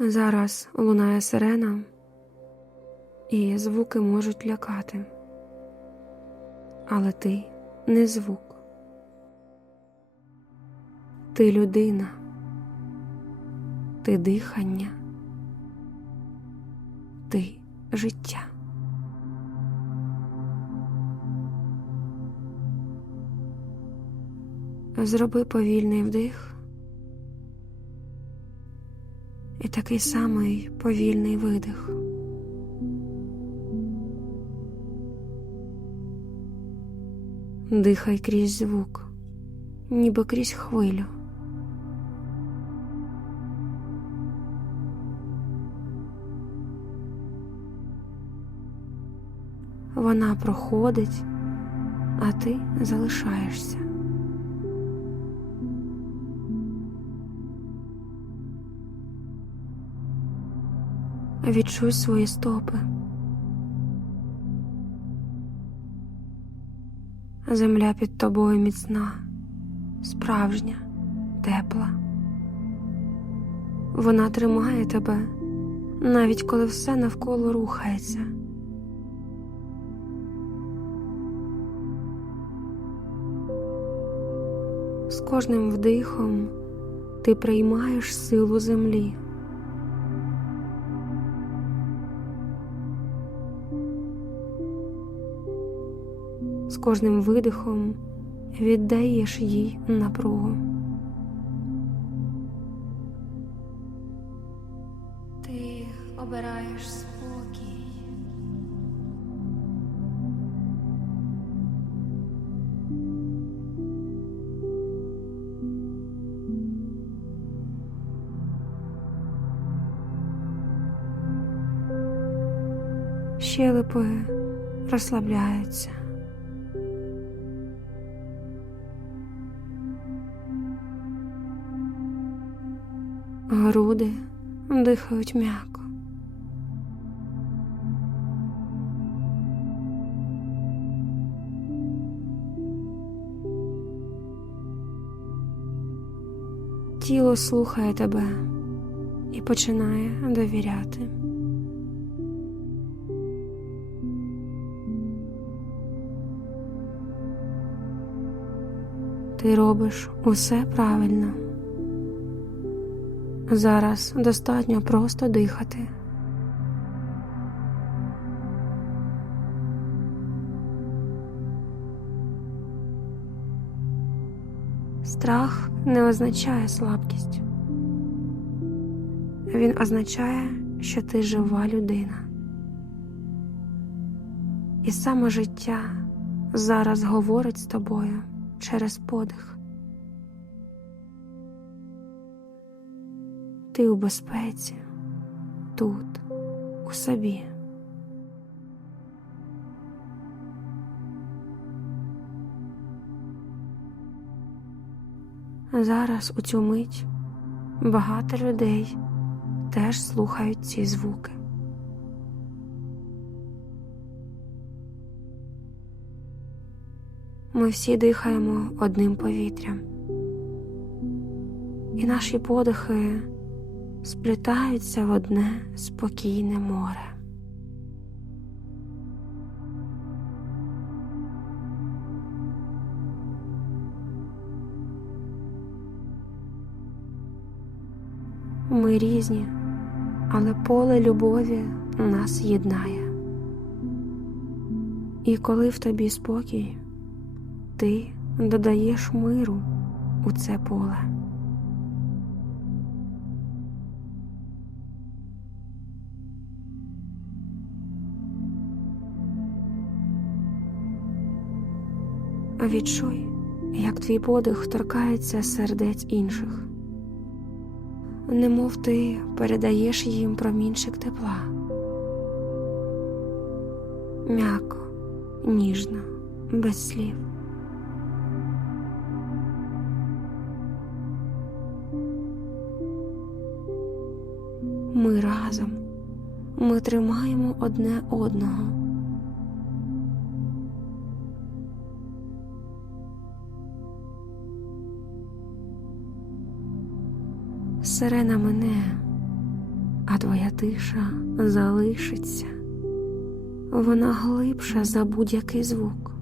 Зараз лунає сирена, і звуки можуть лякати. Але ти не звук. Ти людина, ти дихання, ти життя. Зроби повільний вдих і такий самий повільний видих. Дихай крізь звук, ніби крізь хвилю. Вона проходить, а ти залишаєшся. Відчуй свої стопи. Земля під тобою міцна, справжня, тепла. Вона тримає тебе, навіть коли все навколо рухається. З кожним вдихом ти приймаєш силу землі. З кожним видихом віддаєш їй напругу. Ти обираєш спокій. Щелепи розслабляються. Груди дихають м'яко. Тіло слухає тебе і починає довіряти. Ти робиш усе правильно. Зараз достатньо просто дихати. Страх не означає слабкість. Він означає, що ти жива людина. І саме життя зараз говорить з тобою через подих. Ти у безпеці, тут, у собі. Зараз у цю мить багато людей теж слухають ці звуки. Ми всі дихаємо одним повітрям, і наші подихи сплітаються в одне спокійне море. Ми різні, але поле любові нас єднає. І коли в тобі спокій, ти додаєш миру у це поле. Відчуй, як твій подих торкається сердець інших, немов ти передаєш їм промінчик тепла. М'яко, ніжно, без слів. Ми разом, ми тримаємо одне одного. Сирена мене, а твоя тиша залишиться. Вона глибша за будь-який звук.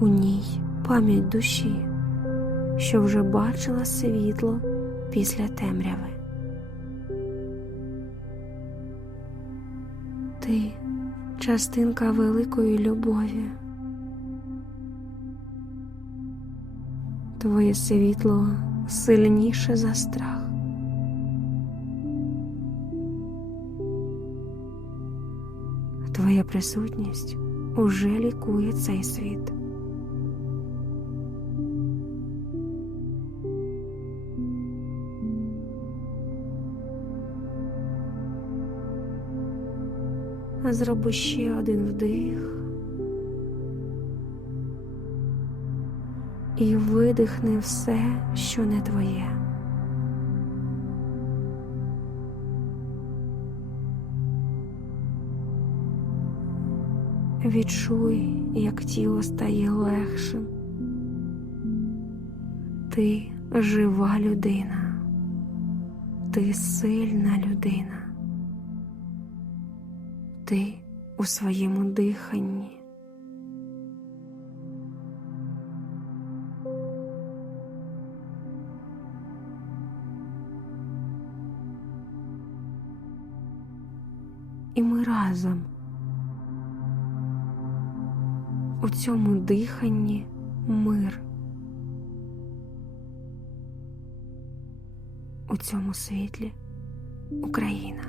У ній пам'ять душі, що вже бачила світло після темряви. Ти частинка великої любові. Твоє світло сильніше за страх. Твоя присутність уже лікує цей світ. Зроби ще один вдих і видихни все, що не твоє. Відчуй, як тіло стає легшим. Ти жива людина, ти сильна людина. Ти у своєму диханні. Разом у цьому диханні мир, у цьому світлі Україна.